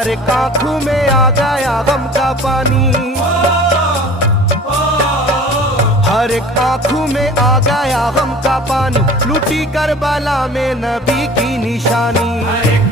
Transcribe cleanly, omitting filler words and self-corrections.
हर एक आंखों में आ गया गम का पानी, हर एक आंखों में आ गया गम का पानी, लूटी करबला में नबी की निशानी।